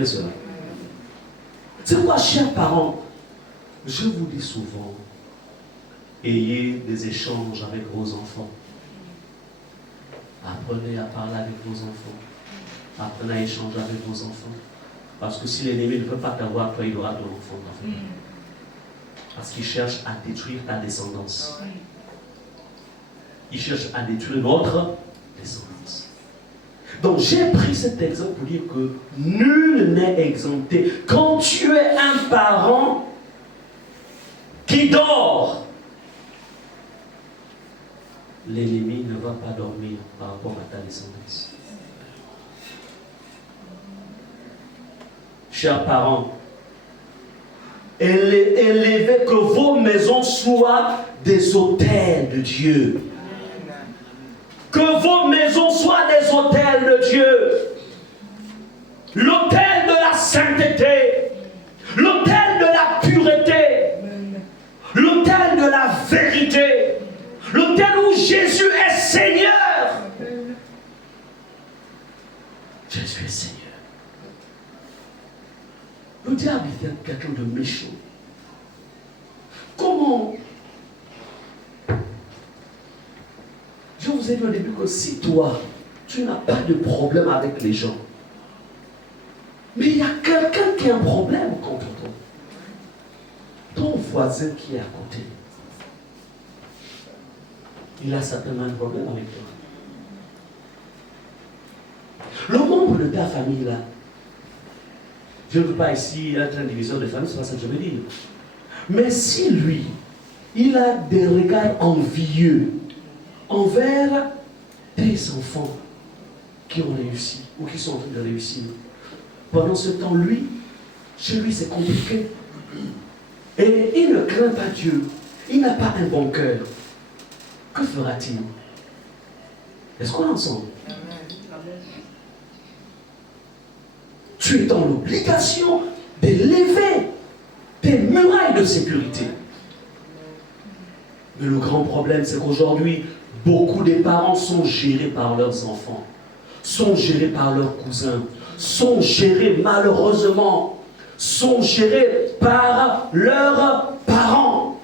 comprenez cela? C'est pourquoi, chers parents, je vous dis souvent, ayez des échanges avec vos enfants. Apprenez à parler avec vos enfants. Apprenez à échanger avec vos enfants. Parce que si l'ennemi ne veut pas t'avoir, toi, il aura ton enfant. Parce qu'il cherche à détruire ta descendance. Il cherche à détruire notre descendance. Donc j'ai pris cet exemple pour dire que nul n'est exempté. Quand tu es un parent qui dort, l'ennemi ne va pas dormir par rapport à ta descendance. Chers parents, élevez que vos maisons soient des autels de Dieu. Que vos maisons soient des autels de Dieu. L'autel de la sainteté, l'autel de la pureté, l'autel de la vérité, l'autel où Jésus est Seigneur. Jésus est Seigneur. Le diable est quelqu'un de méchant. Comment? Je vous ai dit au début que si toi, tu n'as pas de problème avec les gens, mais il y a quelqu'un qui a un problème contre toi, ton voisin qui est à côté, il a certainement un problème avec toi. Le membre de ta famille là, je ne veux pas ici être un diviseur de famille, c'est pas ça que je veux dire. Mais si lui, il a des regards envieux envers tes enfants qui ont réussi ou qui sont en train de réussir, pendant ce temps, lui, chez lui c'est compliqué. Et il ne craint pas Dieu. Il n'a pas un bon cœur. Que fera-t-il? Est-ce qu'on est ensemble? Tu es dans l'obligation d'élever tes murailles de sécurité. Mais le grand problème, c'est qu'aujourd'hui, beaucoup des parents sont gérés par leurs enfants, sont gérés par leurs cousins, sont gérés malheureusement, sont gérés par leurs parents.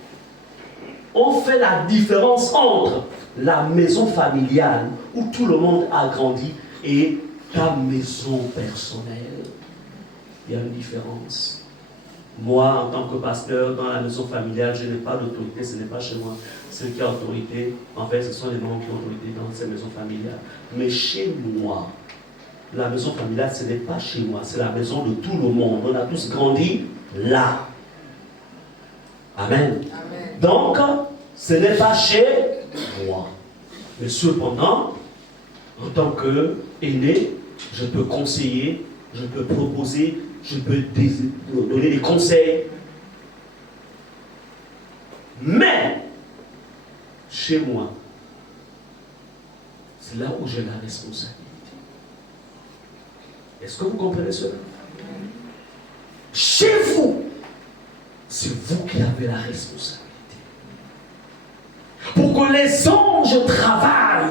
On fait la différence entre la maison familiale où tout le monde a grandi et ta maison personnelle. Il y a une différence. Moi, en tant que pasteur, dans la maison familiale, je n'ai pas d'autorité, ce n'est pas chez moi. Ceux qui ont autorité, en fait, ce sont les membres qui ont autorité dans ces maisons familiales. Mais chez moi, la maison familiale, ce n'est pas chez moi, c'est la maison de tout le monde. On a tous grandi là. Amen. Amen. Donc, ce n'est pas chez moi. Mais cependant, en tant qu'aîné, je peux conseiller, je peux proposer, je peux donner des conseils. Mais, chez moi, c'est là où j'ai la responsabilité. Est-ce que vous comprenez cela? Chez vous, c'est vous qui avez la responsabilité. Pour que les anges travaillent,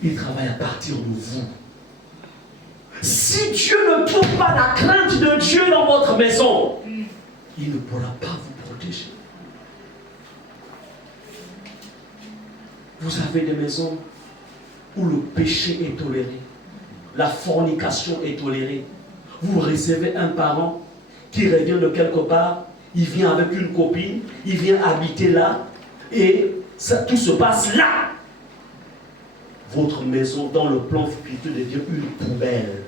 ils travaillent à partir de vous. Si Dieu ne trouve pas la crainte de Dieu dans votre maison, il ne pourra pas vous protéger. Vous avez des maisons où le péché est toléré, la fornication est tolérée. Vous recevez un parent qui revient de quelque part, il vient avec une copine, il vient habiter là, et ça, tout se passe là. Votre maison, dans le plan spirituel, devient une poubelle.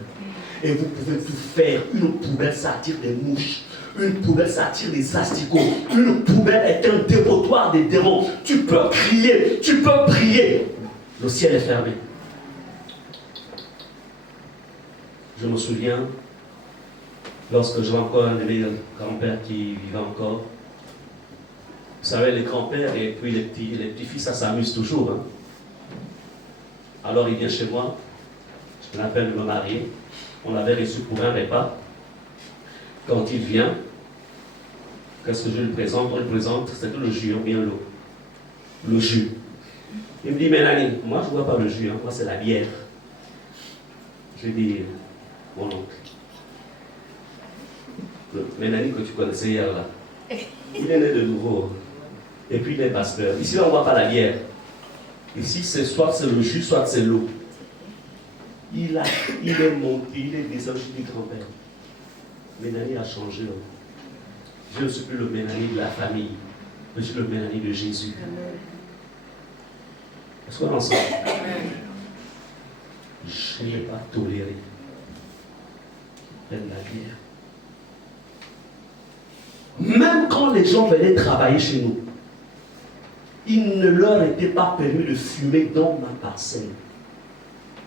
Et vous pouvez tout faire. Une poubelle, ça attire des mouches. Une poubelle, ça attire des asticots. Une poubelle est un dépotoir des démons. Tu peux crier, tu peux prier. Le ciel est fermé. Je me souviens, lorsque j'avais encore un de mes grands-pères qui vivait encore. Vous savez, les grands-pères et puis les petits-fils, ça s'amuse toujours. Hein? Alors il vient chez moi, je l'appelle de me marier. On l'avait reçu pour un repas. Quand il vient, qu'est-ce que je lui présente? On lui présente, c'était le jus, ou bien l'eau. Le jus. Il me dit, Mélanie, moi je ne bois pas le jus, hein, moi c'est la bière. Je lui dis, mon oncle, Le Ménani que tu connaissais hier là. Il est né de nouveau. Et puis il est pasteur. Ici, là, on ne voit pas la bière. Ici, c'est soit c'est le jus, soit c'est l'eau. Il est monté, il est descendu du grand-père. Ménani a changé. Je ne suis plus le Ménani de la famille. Je suis le Ménani de Jésus. Est-ce qu'on est ensemble? Je n'ai pas toléré la bière. Même quand les gens venaient travailler chez nous, il ne leur était pas permis de fumer dans ma parcelle.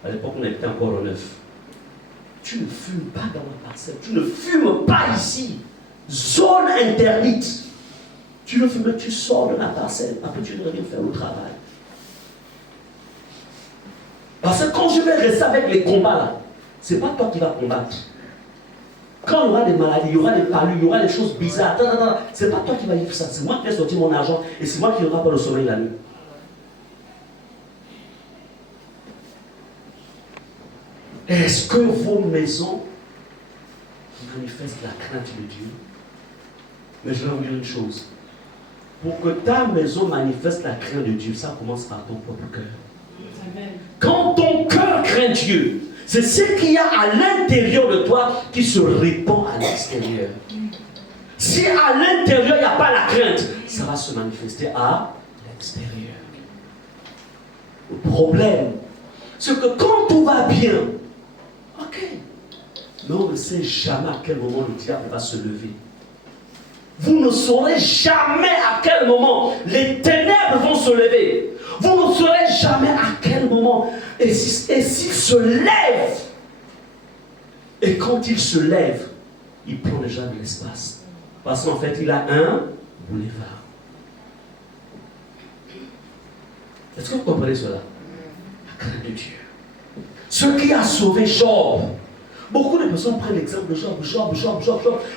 À l'époque, on était encore au neuf. Tu ne fumes pas dans ma parcelle. Tu ne fumes pas ici. Zone interdite. Tu veux fumer, tu sors de la parcelle. Après, tu reviens faire le travail. Parce que quand je vais rester avec les combats là, ce n'est pas toi qui vas combattre. Quand il y aura des maladies, il y aura des palus, il y aura des choses bizarres, ce n'est pas toi qui vas vivre ça. C'est moi qui vais sortir mon argent et c'est moi qui n'aura pas le sommeil la nuit. Est-ce que vos maisons manifestent la crainte de Dieu? Mais je vais vous dire une chose. Pour que ta maison manifeste la crainte de Dieu, ça commence par ton propre cœur. Amen. Quand ton cœur craint Dieu, c'est ce qu'il y a à l'intérieur de toi qui se répand à l'extérieur. Si à l'intérieur il n'y a pas la crainte, ça va se manifester à l'extérieur. Le problème, c'est que quand tout va bien, ok, mais on ne sait jamais à quel moment le diable va se lever. Vous ne saurez jamais à quel moment les ténèbres vont se lever. Vous ne saurez jamais à quel moment. Et s'il se lève, et quand il se lève, il prend déjà de l'espace. Parce qu'en fait, il a un boulevard. Est-ce que vous comprenez cela? La crainte de Dieu. Ce qui a sauvé Job. Beaucoup de personnes prennent l'exemple de Job.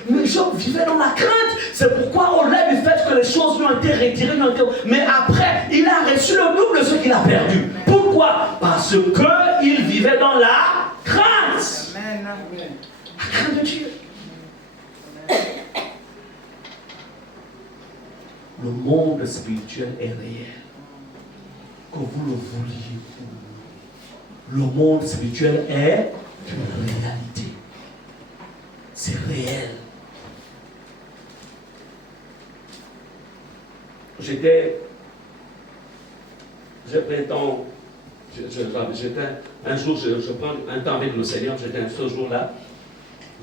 Mais Job vivait dans la crainte. C'est pourquoi on lève du fait que les choses lui ont été retirées. Mais après, il a reçu le double de ce qu'il a perdu. Pourquoi? Parce qu'il vivait dans la crainte. La crainte de Dieu. Le monde spirituel est réel. Que vous le vouliez. Le monde spirituel est une réalité. C'est réel. J'ai pris un temps, un jour, je prends un temps avec le Seigneur, j'étais ce jour-là,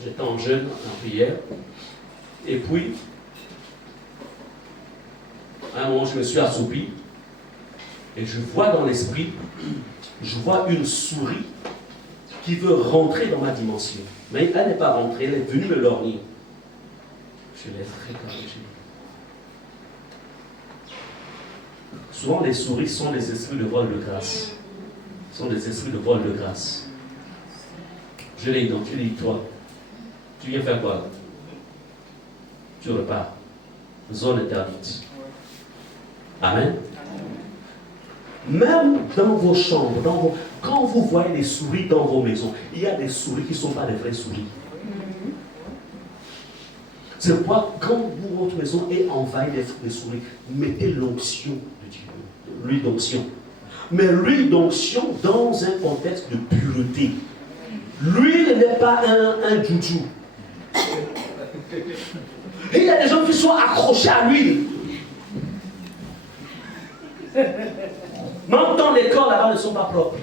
j'étais en jeûne, en prière, et puis, à un moment, je me suis assoupi, et je vois dans l'esprit, je vois une souris qui veut rentrer dans ma dimension. Mais elle n'est pas rentrée, elle est venue me lorgner. Je l'ai très corrigée. Souvent, les souris sont des esprits de vol de grâce. Sont des esprits de vol de grâce. Je l'ai identifié, je dis, toi, tu viens faire quoi? Tu repars. Zone interdite. Amen. Même dans vos chambres, quand vous voyez des souris dans vos maisons, il y a des souris qui ne sont pas des vraies souris. C'est pourquoi quand votre maison est envahie des souris, mettez l'onction de Dieu, l'huile d'onction. Mais l'huile d'onction dans un contexte de pureté. L'huile n'est pas un joujou. Et il y a des gens qui sont accrochés à l'huile. Même dans les corps là-bas ne sont pas propres.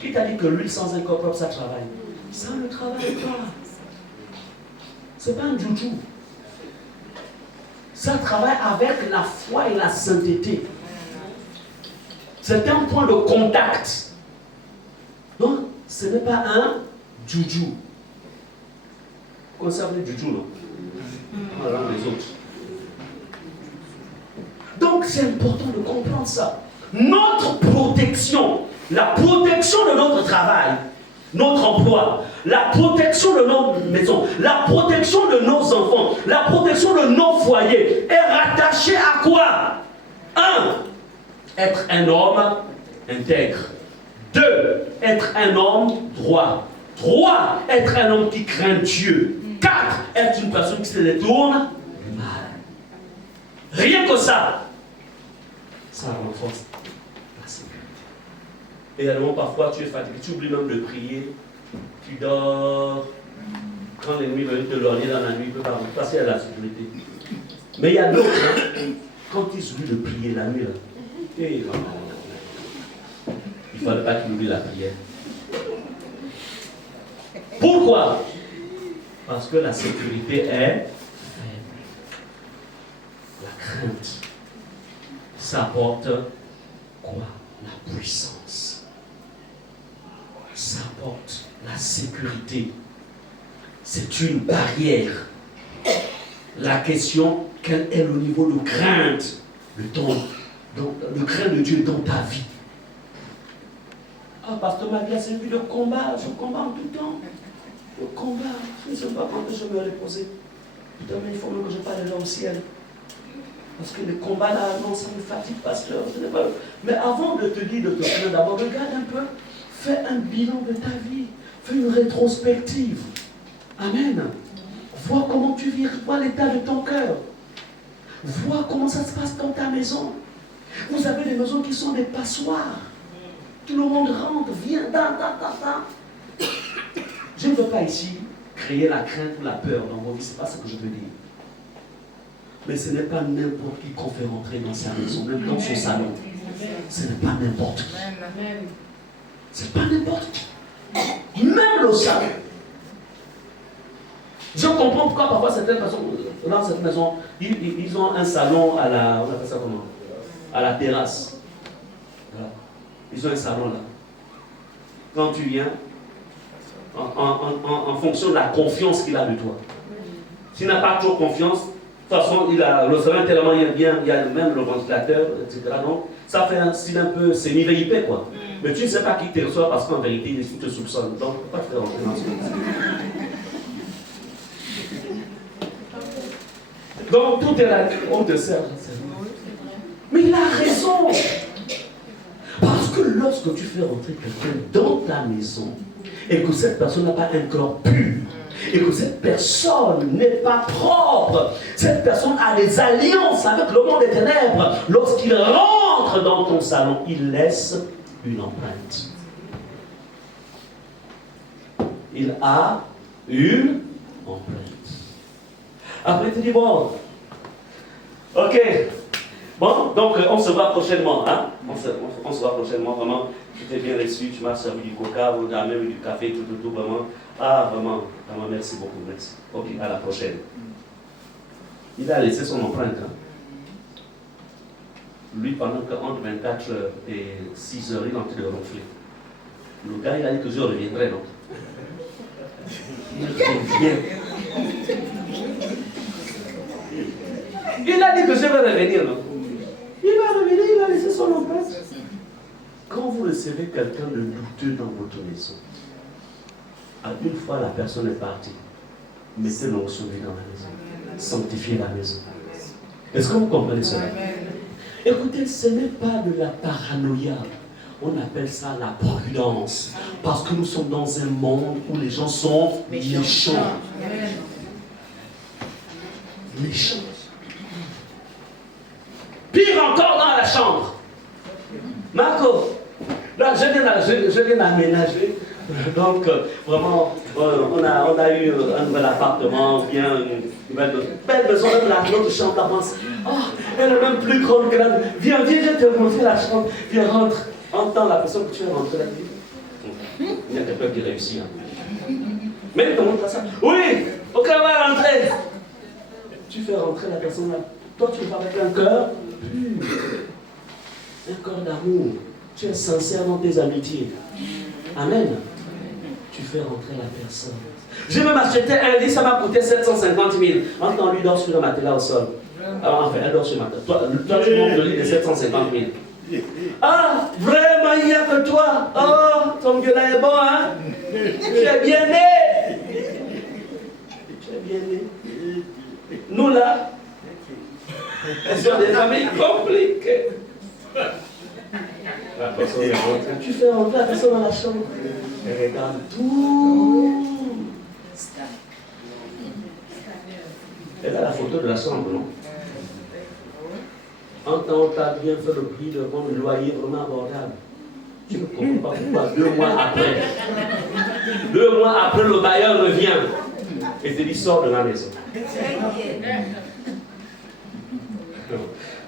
Qui t'a dit que l'huile sans un corps propre, ça travaille? Ça ne travaille pas. Ce n'est pas un joujou. Ça travaille avec la foi et la sainteté. C'est un point de contact. Donc, ce n'est pas un joujou. Vous connaissez le joujou, non? Voilà les autres. Donc, c'est important de comprendre ça. Notre protection, la protection de notre travail, notre emploi, la protection de notre maison, la protection de nos enfants, la protection de nos foyers est rattachée à quoi? 1. Être un homme intègre. 2. Être un homme droit. 3. Être un homme qui craint Dieu. 4, être une personne qui se détourne du mal. Rien que ça renforce la sécurité. Également, parfois, tu es fatigué, tu oublies même de prier, tu dors. Quand l'ennemi veut te lorgner dans la nuit, il peut pas passer à la sécurité. Mais il y a d'autres, quand ils oublient de prier la nuit, il ne fallait pas qu'ils oublient la prière. Pourquoi? Parce que la sécurité est faible. La crainte, ça apporte quoi? La puissance. Ça apporte la sécurité. C'est une barrière. La question, quel est le niveau de crainte le crainte de Dieu dans ta vie? Ah, pasteur Maria, c'est vu le combat, je combats en tout temps. Le combat, je ne sais pas quand je me reposer. Putain, mais il faut même que je parle là au ciel. Parce que le combat là, non, ça me fatigue, pasteur. Mais avant de te dire de te plaindre, d'abord, regarde un peu, fais un bilan de ta vie, fais une rétrospective. Amen. Vois comment tu vis, vois l'état de ton cœur. Vois comment ça se passe dans ta maison. Vous avez des maisons qui sont des passoires. Tout le monde rentre, vient, Je ne veux pas ici créer la crainte ou la peur dans vos vies, ce n'est pas ce que je veux dire. Mais ce n'est pas n'importe qui qu'on fait rentrer dans sa maison, même dans son salon. Ce n'est pas n'importe qui. Ce n'est pas n'importe qui. Même le salon. Je comprends pourquoi parfois certaines personnes, dans cette maison, ils ont un salon à la, on appelle ça comment? À la terrasse. Voilà. Ils ont un salon là. Quand tu viens, en fonction de la confiance qu'il a de toi. S'il n'a pas trop confiance, de toute façon, le salon tellement bien, il y a même le ventilateur, etc. Donc, ça fait un style un peu semi-VIP, quoi. Mais tu ne sais pas qui te reçoit parce qu'en vérité, il te soupçonne. Donc, pourquoi tu fais rentrer dans ce monde? Donc, tout est là, on te sert. Mais il a raison. Parce que lorsque tu fais rentrer quelqu'un dans ta maison, et que cette personne n'a pas un corps pur, et que cette personne n'est pas propre, cette personne a des alliances avec le monde des ténèbres, lorsqu'il rentre dans ton salon, il laisse une empreinte. Il a une empreinte. Après, tu dis, bon, ok, bon, donc on se voit prochainement, hein? On se voit prochainement, vraiment, tu t'es bien reçu, tu m'as servi du coca, ou même du café, tout, vraiment. Ah, vraiment, merci beaucoup, merci. Ok, à la prochaine. Il a laissé son empreinte, hein? Lui, pendant qu'entre 24 heures et 6 heures, il est en train de ronfler. Le gars, il a dit que je reviendrai, non? Il revient. Il a dit que je vais revenir, non? Il va revenir, il a laissé son empreinte. Quand vous recevez quelqu'un de douteux dans votre maison, à une fois la personne est partie, mettez l'onction dans la maison. Sanctifiez la maison. Est-ce que vous comprenez cela? Écoutez, ce n'est pas de la paranoïa. On appelle ça la prudence. Parce que nous sommes dans un monde où les gens sont méchants. Méchants. Pire encore dans la chambre. Marco, là, je viens d'aménager. Donc, vraiment, on a eu un nouvel appartement, bien, une belle maison, même notre chambre avance. Oh, elle est même plus grande que la. Viens, je vais te montrer la chambre. Viens, rentre. Entends la personne que tu es rentrée là. Il y a quelqu'un qui réussit. Hein. Mais comment tu as ça? Oui, ok, on va rentrer. Tu fais rentrer la personne là. Toi, tu vas avec un cœur pur, un cœur d'amour. Tu es sincère dans tes amitiés. Amen. Tu fais rentrer la personne. J'ai même acheté un lit, ça m'a coûté 750 000. Maintenant, lui dort sur le matelas au sol. Alors, enfin, elle dort sur le matelas. Toi, tu montes le lit de 750 000. Ah, vraiment, il n'y a que toi. Oh, ton gueule est bon, hein? Tu es bien né. Tu es bien né. Nous, là, elles sont des familles compliquées. La personne est rentrée. Tu fais rentrer la personne dans la chambre. Elle regarde tout. Elle a la photo de la chambre, non? On t'a bien fait le prix de vendre le loyer vraiment abordable. Tu ne comprends pas pourquoi 2 mois après, 2 mois après, le bailleur revient et te dit sors de la maison.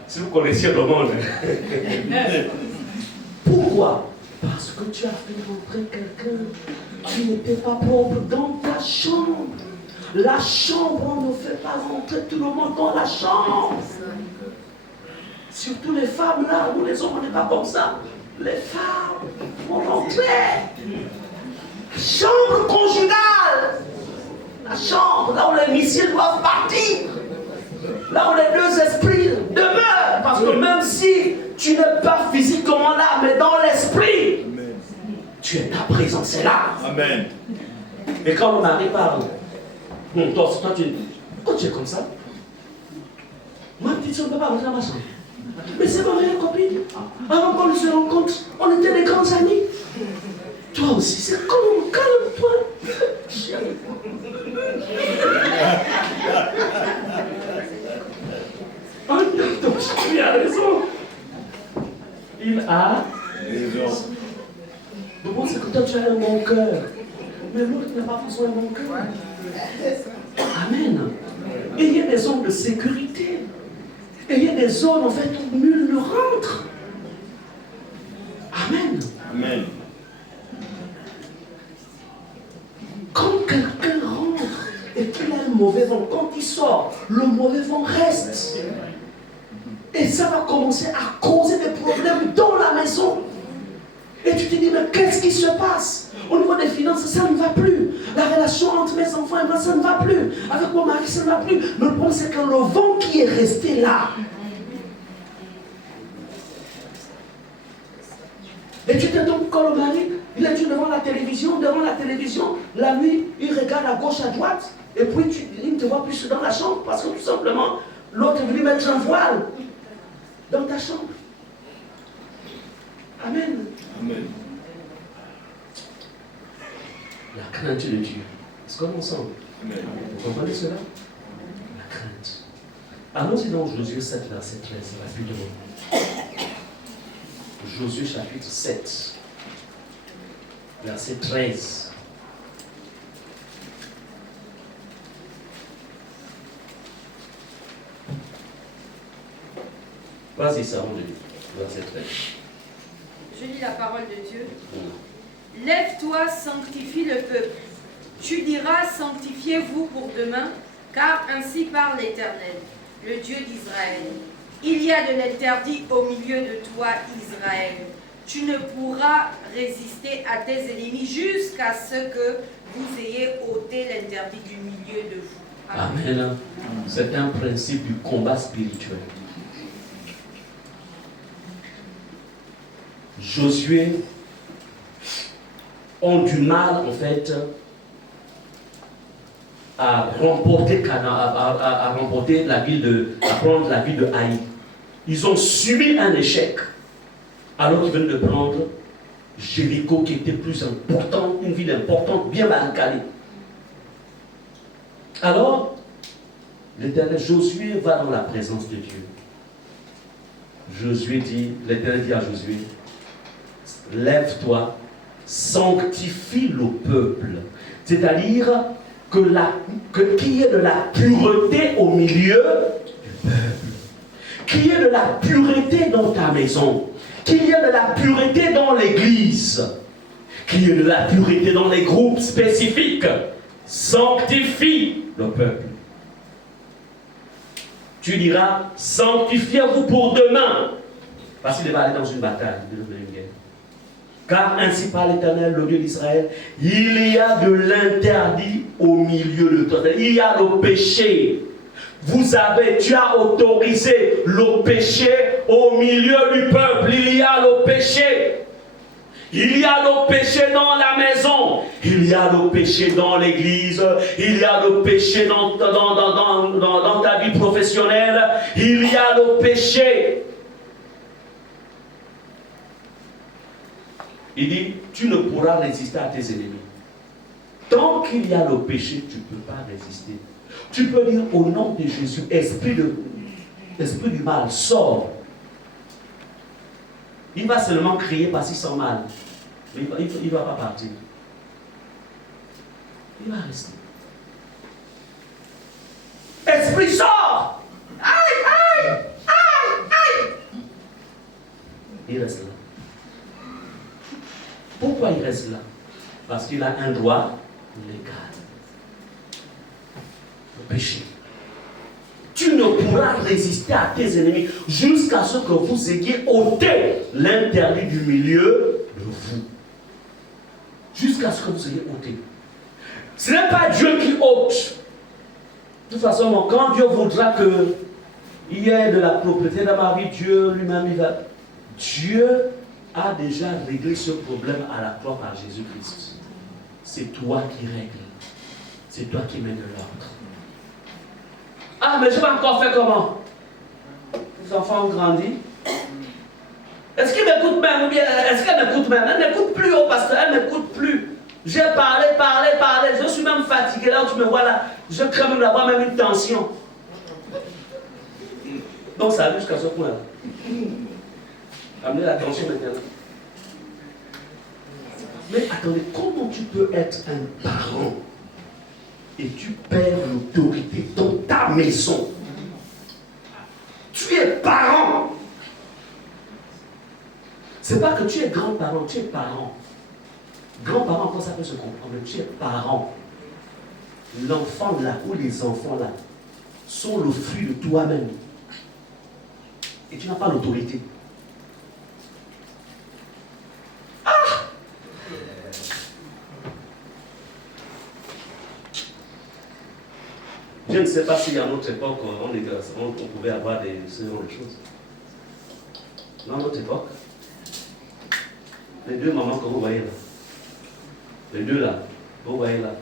Si vous connaissiez le monde. Pourquoi? Parce que tu as fait rentrer quelqu'un qui n'était pas propre dans ta chambre. La chambre, on ne fait pas rentrer tout le monde dans la chambre. Surtout les femmes là, nous les hommes, on n'est pas comme ça. Les femmes vont rentrer. Chambre conjugale. La chambre, là où les missiles doivent partir. Là où les 2 esprits demeurent. Parce que même si tu n'es pas physiquement là, mais dans l'esprit, tu es, ta présence est là. Amen. Et quand mon mari parle, toi, quand tu es comme ça, ma petite soeur ne peut pas rentrer dans ma chambre. Mais c'est ma meilleure copine. Avant qu'on se rencontre, on était des grands amis. Toi aussi, c'est comme calme-toi. Donc, il a raison. Il a raison. Le bon, c'est que toi, tu as un bon cœur. Mais l'autre n'a pas besoin d'un bon cœur. Amen. Et il y a des zones de sécurité. Et il y a des zones, en fait, où nul ne rentre. Amen. Amen. Quand quelqu'un rentre et qu'il a un mauvais vent, quand il sort, le mauvais vent reste. Et ça va commencer à causer des problèmes dans la maison. Et tu te dis, mais qu'est-ce qui se passe? Au niveau des finances, ça ne va plus. La relation entre mes enfants et moi, ça ne va plus. Avec mon mari, ça ne va plus. Mais le problème, c'est que le vent qui est resté là. Et tu te tombes quand le mari, il est devant la télévision, la nuit, il regarde à gauche, à droite, et puis il ne te voit plus dans la chambre, parce que tout simplement, l'autre est venu mettre un voile dans ta chambre. Amen. Amen. La crainte de Dieu. Est-ce qu'on est ensemble? Amen. Vous comprenez cela? La crainte. Allons-y dans Josué 7, verset 13, rapidement. Josué chapitre 7, verset 13. Vas-y, ça, on dit. Verset 13. Je lis la parole de Dieu. Lève-toi, sanctifie le peuple. Tu diras, sanctifiez-vous pour demain, car ainsi parle l'Éternel, le Dieu d'Israël. Il y a de l'interdit au milieu de toi, Israël. Tu ne pourras résister à tes ennemis jusqu'à ce que vous ayez ôté l'interdit du milieu de vous. Amen. Amen. C'est un principe du combat spirituel. Josué ont du mal, en fait, à remporter la ville à prendre la ville de Haï. Ils ont subi un échec, alors qu'ils viennent de prendre Jéricho, qui était plus important, une ville importante, bien barricadée. Alors, l'Éternel, Josué va dans la présence de Dieu. L'Éternel dit à Josué, lève-toi, sanctifie le peuple. C'est-à-dire qu'il y ait de la pureté au milieu du peuple. Qu'il y ait de la pureté dans ta maison. Qu'il y ait de la pureté dans l'église. Qu'il y ait de la pureté dans les groupes spécifiques. Sanctifie le peuple. Tu diras, sanctifiez-vous pour demain. Parce qu'il va aller dans une bataille, une guerre. Car ainsi parle l'Éternel, le Dieu d'Israël, il y a de l'interdit au milieu de toi. Il y a le péché. Tu as autorisé le péché au milieu du peuple. Il y a le péché. Il y a le péché dans la maison. Il y a le péché dans l'église. Il y a le péché dans ta vie professionnelle. Il y a le péché. Il dit, tu ne pourras résister à tes ennemis. Tant qu'il y a le péché, tu ne peux pas résister. Tu peux dire au nom de Jésus, esprit du mal, sors. Il va seulement crier parce qu'il sent mal. Mais il ne va pas partir. Il va rester. Esprit, sort! Aïe, aïe, aïe, aïe! Il reste là. Pourquoi il reste là? Parce qu'il a un droit légal. Le péché. Tu ne pourras résister à tes ennemis jusqu'à ce que vous ayez ôté l'interdit du milieu de vous. Jusqu'à ce que vous ayez ôté. Ce n'est pas Dieu qui ôte. De toute façon, quand Dieu voudra qu'il y ait de la propriété dans ma vie, Dieu lui-même, il va. Dieu a déjà réglé ce problème à la croix par Jésus-Christ. C'est toi qui règles. C'est toi qui mets de l'ordre. Ah, mais je vais encore faire comment? Les enfants ont grandi. Est-ce qu'ils m'écoutent même ou bien est-ce qu'elle m'écoute même? Elle n'écoute plus, oh pasteur, elle ne m'écoute plus. J'ai parlé. Je suis même fatigué. Là où tu me vois là, je crains même d'avoir même une tension. Donc ça arrive jusqu'à ce point-là. Amenez la tension maintenant. Mais attendez, comment tu peux être un parent et tu perds l'autorité dans ta maison? Tu es parent. C'est pas que tu es grand-parent, tu es parent. Grand-parent, comment ça peut se comprendre? Tu es parent. L'enfant là, ou les enfants là, sont le fruit de toi-même. Et tu n'as pas l'autorité. Je ne sais pas si à notre époque, on pouvait avoir ce genre de choses. Dans notre époque, les deux mamans que vous voyez là, les deux là, vous voyez là,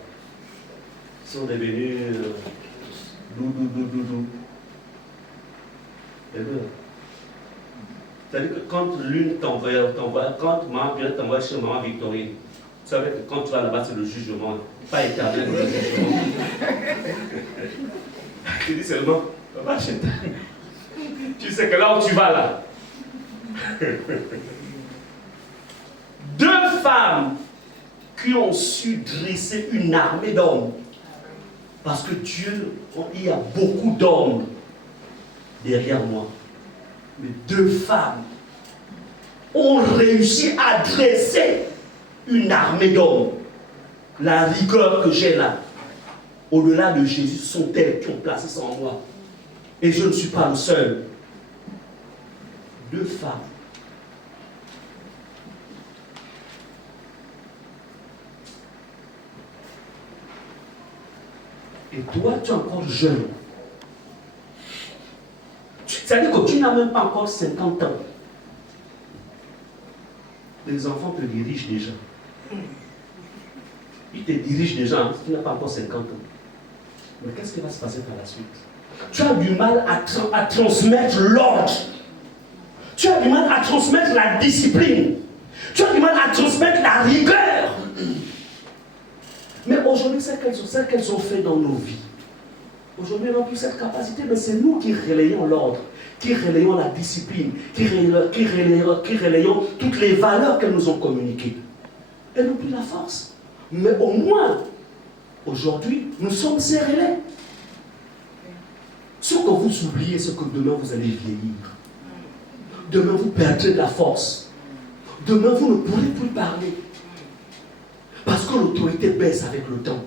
sont devenus doudou. Les deux là. C'est-à-dire que quand l'une t'envoie, quand maman vient t'envoyer chez maman Victorine, vous savez que quand tu vas là-bas, c'est le jugement, pas éternel, le jugement. Tu dis seulement, papa, je t'aime. Tu sais que là où tu vas là. Deux femmes qui ont su dresser une armée d'hommes. Parce que Dieu, il y a beaucoup d'hommes derrière moi. Mais deux femmes ont réussi à dresser une armée d'hommes. La rigueur que j'ai là, au-delà de Jésus, sont elles qui ont placé ça en moi. Et je ne suis pas le seul. Deux femmes. Et toi, tu es encore jeune. C'est-à-dire que tu n'as même pas encore 50 ans. Les enfants te dirigent déjà. Ils te dirigent déjà, hein, tu n'as pas encore 50 ans. Mais qu'est-ce qui va se passer par la suite? Tu as du mal à transmettre l'ordre. Tu as du mal à transmettre la discipline. Tu as du mal à transmettre la rigueur. Mais aujourd'hui, c'est ce qu'elles ont fait dans nos vies. Aujourd'hui, elles n'ont plus cette capacité, mais c'est nous qui relayons l'ordre, qui relayons la discipline, qui relayons toutes les valeurs qu'elles nous ont communiquées. Elles n'ont plus la force. Mais au moins, aujourd'hui, nous sommes ces relais. Ce que vous oubliez, c'est que demain, vous allez vieillir. Demain, vous perdrez de la force. Demain, vous ne pourrez plus parler. Parce que l'autorité baisse avec le temps.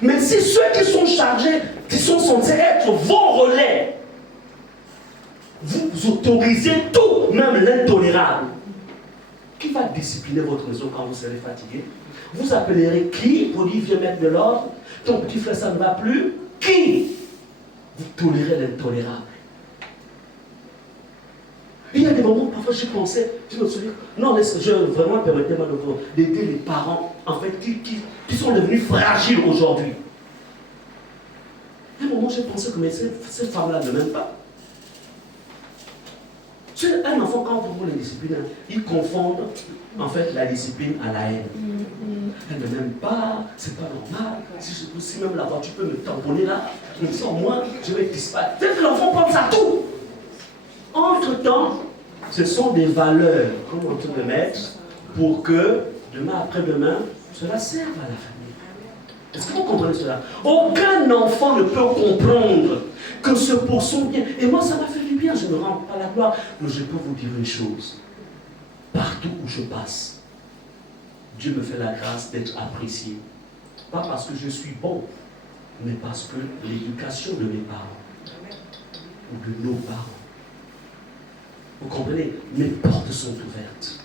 Mais si ceux qui sont chargés, qui sont censés être vos relais, vous autorisez tout, même l'intolérable, qui va discipliner votre maison quand vous serez fatigué? Vous appellerez qui pour dire viens mettre de l'ordre? Ton petit frère, ça ne va plus? Qui? Vous tolérez l'intolérable. Il y a des moments où parfois je pensais, je me souviens, non, vraiment permettez-moi d'aider les parents, en fait, qui sont devenus fragiles aujourd'hui. À un moment, j'ai pensé que mais ces femmes-là ne m'aiment pas. Un enfant, quand vous les disciplinez, ils confondent en fait la discipline à la haine. elle ne m'aime pas, c'est pas normal. Si même la voiture peut me tamponner là, sans moi, je vais disparaître. Peut-être que l'enfant pense à tout. Entre-temps, ce sont des valeurs qu'on est en train de mettre pour que demain après-demain, cela serve à la famille. Est-ce que vous comprenez cela? Aucun enfant ne peut comprendre que c'est pour son bien. Et moi, ça m'a fait du bien, je ne rends pas la gloire. Mais je peux vous dire une chose. Partout où je passe, Dieu me fait la grâce d'être apprécié. Pas parce que je suis bon, mais parce que l'éducation de mes parents, ou de nos parents, vous comprenez, mes portes sont ouvertes.